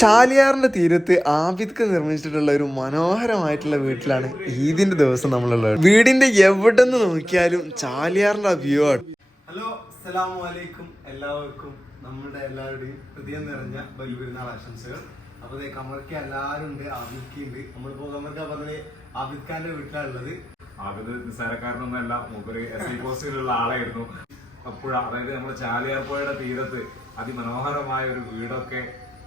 ചാലിയാറിന്റെ തീരത്ത് ആബിദ്ക്ക് നിർമ്മിച്ചിട്ടുള്ള ഒരു മനോഹരമായിട്ടുള്ള വീട്ടിലാണ് ഈദിന്റെ ദിവസം നമ്മളുള്ളത്. വീടിന്റെ എവിടെ നിന്ന് നോക്കിയാലും ചാലിയാറിന്റെ വ്യൂ ആണ്. ഹലോ, അസ്സലാമു അലൈക്കും. എല്ലാവർക്കും നമ്മുടെ എല്ലാവരുടെയും ഹൃദയം നിറഞ്ഞ ബലിപെരുന്നാൾ ആശംസകൾ. അപ്പൊ കമർക്ക് എല്ലാവരും ഉണ്ട്, ആബിദ്ക്കുണ്ട്. നമ്മളിപ്പോ കമർക്ക പറഞ്ഞത് ആബിദ് ഖാന്റെ വീട്ടിലാണുള്ളത്. ആബിദ് നിസ്സാരക്കാരനൊന്നല്ല, മൂപ്പര് SI പോസ്റ്റിലുള്ള ആളായിരുന്നു. അപ്പോൾ അതായത് നമ്മുടെ ചാലിയാർ പുഴയുടെ തീരത്ത് അതിമനോഹരമായ ഒരു വീടൊക്കെ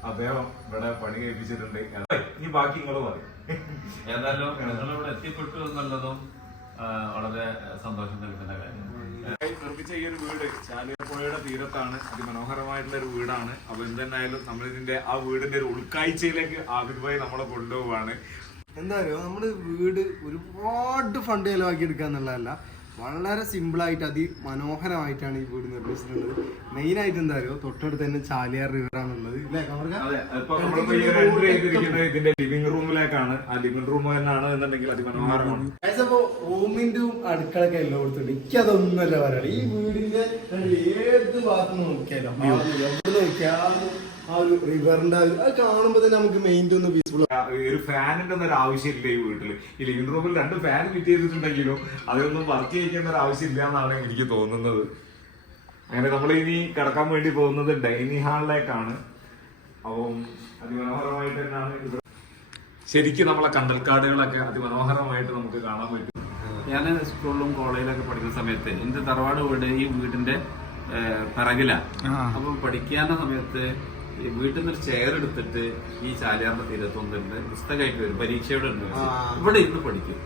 അദ്ദേഹം ഇവിടെ പണി കഴിപ്പിച്ചിട്ടുണ്ട്. ഇനി ബാക്കി നിങ്ങൾ പറയും. ഏതായാലും നിങ്ങളിവിടെ എത്തിപ്പെട്ടു എന്നുള്ളതും വളരെ സന്തോഷം നൽകുന്ന കാര്യം. നിർമ്മിച്ച ഈ ഒരു വീട് ചാലിയാർ പുഴയുടെ തീരത്താണ്, അതിമനോഹരമായിട്ടുള്ള ഒരു വീടാണ്. അപ്പൊ എന്തെന്നായാലും നമ്മളിതിന്റെ ആ വീടിന്റെ ഒരു ഉൾക്കാഴ്ചയിലേക്ക് ആബിദ് ഭായി നമ്മളെ കൊണ്ടുപോവാണ്. എന്താ പറയുക, നമ്മുടെ വീട് ഒരുപാട് ഫണ്ട് ചെലവാക്കി എടുക്കുക എന്നുള്ളതല്ല, വളരെ സിമ്പിളായിട്ട് അതിമനോഹരമായിട്ടാണ് ഈ വീട് നിർമ്മിച്ചിട്ടുള്ളത്. മെയിൻ ആയിട്ട് എന്താ പറയുക, തൊട്ടടുത്ത് തന്നെ ചാലിയാർ റിവർ ആണുള്ളത്. ഇതിന്റെ ലിവിംഗ് റൂമിലേക്കാണ്. ആ ലിവിംഗ് റൂം തന്നെയാണ് എന്നുണ്ടെങ്കിൽ അതിമനോഹരമാണ്. റൂമിന്റെ അടുക്കളൊക്കെ എല്ലാം കൊടുത്തിട്ടുണ്ട്. എനിക്കതൊന്നുമല്ല പറയാം. ഈ വീടിന്റെ ഏത് ഭാഗത്ത് നോക്കിയാലോ, എവിടെ നോക്കിയാലും ആ ഒരു റിവറിന്റെ അത് കാണുമ്പോ തന്നെ നമുക്ക് മെയിൻ ഒന്ന് പീസ്ഫുൾ. ഒരു ഫാനിന്റെ ഒന്നും ഒരു ആവശ്യമില്ല ഈ വീട്ടില്. ഈ ലിവിംഗ് റൂമിൽ 2 ഫാൻ ഫിറ്റ് ചെയ്തിട്ടുണ്ടെങ്കിലും അതൊന്നും വർക്ക് ചെയ്യിക്കേണ്ട ഒരു ആവശ്യമില്ല എന്നാണ് എനിക്ക് തോന്നുന്നത്. അങ്ങനെ നമ്മൾ ഇനി കിടക്കാൻ വേണ്ടി പോകുന്നത് ഡൈനിങ് ഹാളിലേക്കാണ്. അപ്പം അതിമനോഹരമായിട്ട് തന്നെയാണ് ഇവിടെ. ശരിക്കും നമ്മളെ കണ്ടൽക്കാടുകളൊക്കെ അതിമനോഹരമായിട്ട് നമുക്ക് കാണാൻ പറ്റും. ഞാൻ സ്കൂളിലും കോളേജിലൊക്കെ പഠിക്കുന്ന സമയത്ത് എന്റെ തറവാട് വീട് ഈ വീടിന്റെ പിറകിലാണ്. അപ്പൊ പഠിക്കാത്ത സമയത്ത് ഈ വീട്ടിൽ നിന്ന് ഒരു ചെയർ എടുത്തിട്ട് ഈ ചാലിയാറിന്റെ തീരത്തൊന്നുണ്ട് പുസ്തകമായിട്ട് വരും, പരീക്ഷയുടെ ഉണ്ട്, ഇവിടെ ഇരുന്ന് പഠിക്കും.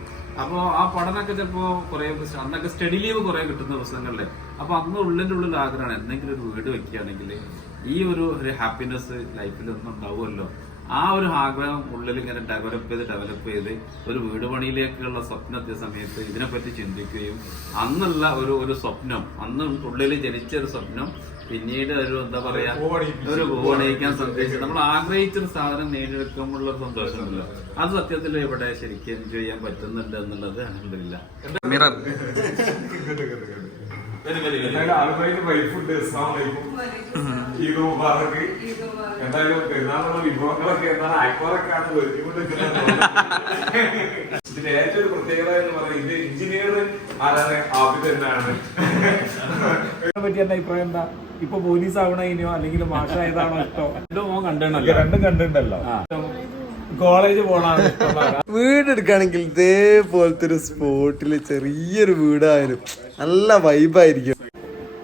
അപ്പൊ ആ പഠനമൊക്കെ ചിലപ്പോ കുറെ അന്നൊക്കെ സ്റ്റഡി ലീവ് കുറെ കിട്ടുന്ന ദിവസങ്ങളിലെ. അപ്പൊ അന്ന് ഉള്ളിൽ ആഗ്രഹമാണ് എന്തെങ്കിലും ഒരു വീട് വെക്കുകയാണെങ്കിൽ ഈ ഒരു ഹാപ്പിനെസ് ലൈഫിൽ ഒന്നും ഉണ്ടാവുമല്ലോ. ആ ഒരു ആഗ്രഹം ഉള്ളിൽ ഇങ്ങനെ ഡെവലപ്പ് ചെയ്ത് ഒരു വീട് പണിയിലേക്കുള്ള സ്വപ്നത്തിയ സമയത്ത് ഇതിനെപ്പറ്റി ചിന്തിക്കുകയും അന്നുള്ള ഒരു സ്വപ്നം, അന്ന് ഉള്ളിൽ ജനിച്ച ഒരു സ്വപ്നം പിന്നീട് ഒരു എന്താ പറയാ ഒരു പൂവണിയിക്കാൻ സന്ദേശിച്ച് നമ്മൾ ആഗ്രഹിച്ചൊരു സാധനം നേടിയെടുക്കുമ്പോഴുള്ള ഒരു സന്തോഷമല്ലോ, അത് സത്യത്തിൽ ഇവിടെ ശരിക്കും എൻജോയ് ചെയ്യാൻ പറ്റുന്നുണ്ട് എന്നുള്ളത് അൽഹംദുലില്ല. എന്തായാലും പെരുന്നാളുള്ള വിഭവങ്ങളൊക്കെ എന്താണ് അയക്കോറൊക്കെയാണ് ഇതിന്റെ ഏറ്റവും ഒരു പ്രത്യേകത എന്ന് പറയുന്നത് ഇത് എഞ്ചിനീയർ ആരാണ്, ആബിദ് തന്നെയാണ്. പറ്റി എന്റെ അഭിപ്രായം എന്താ? ഇപ്പൊ പോലീസ് ആവണോ അല്ലെങ്കിൽ മാഷായതാണോ ഇഷ്ടം? രണ്ടും കണ്ടിട്ടുണ്ടല്ലോ. കോളേജ് പോണാണ് വീടെടുക്കുകയാണെങ്കിൽ ഇതേപോലത്തെ ഒരു സ്പോട്ടില് ചെറിയൊരു വീടായാലും നല്ല വൈബായിരിക്കും.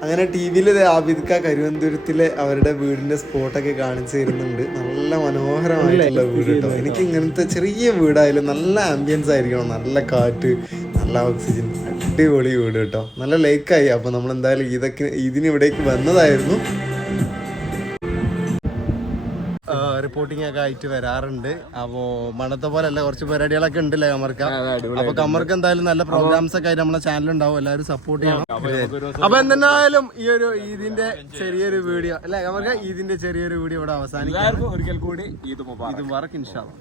അങ്ങനെ TV-ൽ ആബിദ് ഖാൻ കരുവന്തപുരത്തിലെ അവരുടെ വീടിന്റെ സ്പോട്ടൊക്കെ കാണിച്ചു തരുന്നുണ്ട്. നല്ല മനോഹരമായിട്ടുള്ള വീട് കേട്ടോ. എനിക്ക് ഇങ്ങനത്തെ ചെറിയ വീടായാലും നല്ല ആംബിയൻസ് ആയിരിക്കണം, നല്ല കാറ്റ്, നല്ല ഓക്സിജൻ, അടിപൊളി വീട് കേട്ടോ. നല്ല ലേക്കായി. അപ്പൊ നമ്മൾ എന്തായാലും ഇതിനിവിടേക്ക് വന്നതായിരുന്നു. റിപ്പോർട്ടിംഗ് ഒക്കെ ആയിട്ട് വരാറുണ്ട്. അപ്പോ മണത്തെ പോലെ അല്ല, കുറച്ച് പരിപാടികളൊക്കെ ഉണ്ടല്ലേ കമർക്ക. അപ്പൊ കമർക്ക് എന്തായാലും നല്ല പ്രോഗ്രാംസ് ഒക്കെ ആയിട്ട് നമ്മുടെ ചാനൽ ഉണ്ടാവും, എല്ലാവരും സപ്പോർട്ട് ചെയ്യണം. അപ്പൊ എന്തായാലും ഈ ഒരു ഇതിന്റെ ചെറിയൊരു വീഡിയോ അല്ലെ കമർക്ക, ഇതിന്റെ ചെറിയൊരു വീഡിയോ ഇവിടെ അവസാനിക്കും. ഒരിക്കൽ കൂടി ഈദ് മുബാറക് ഇൻഷാ അല്ലാഹ്.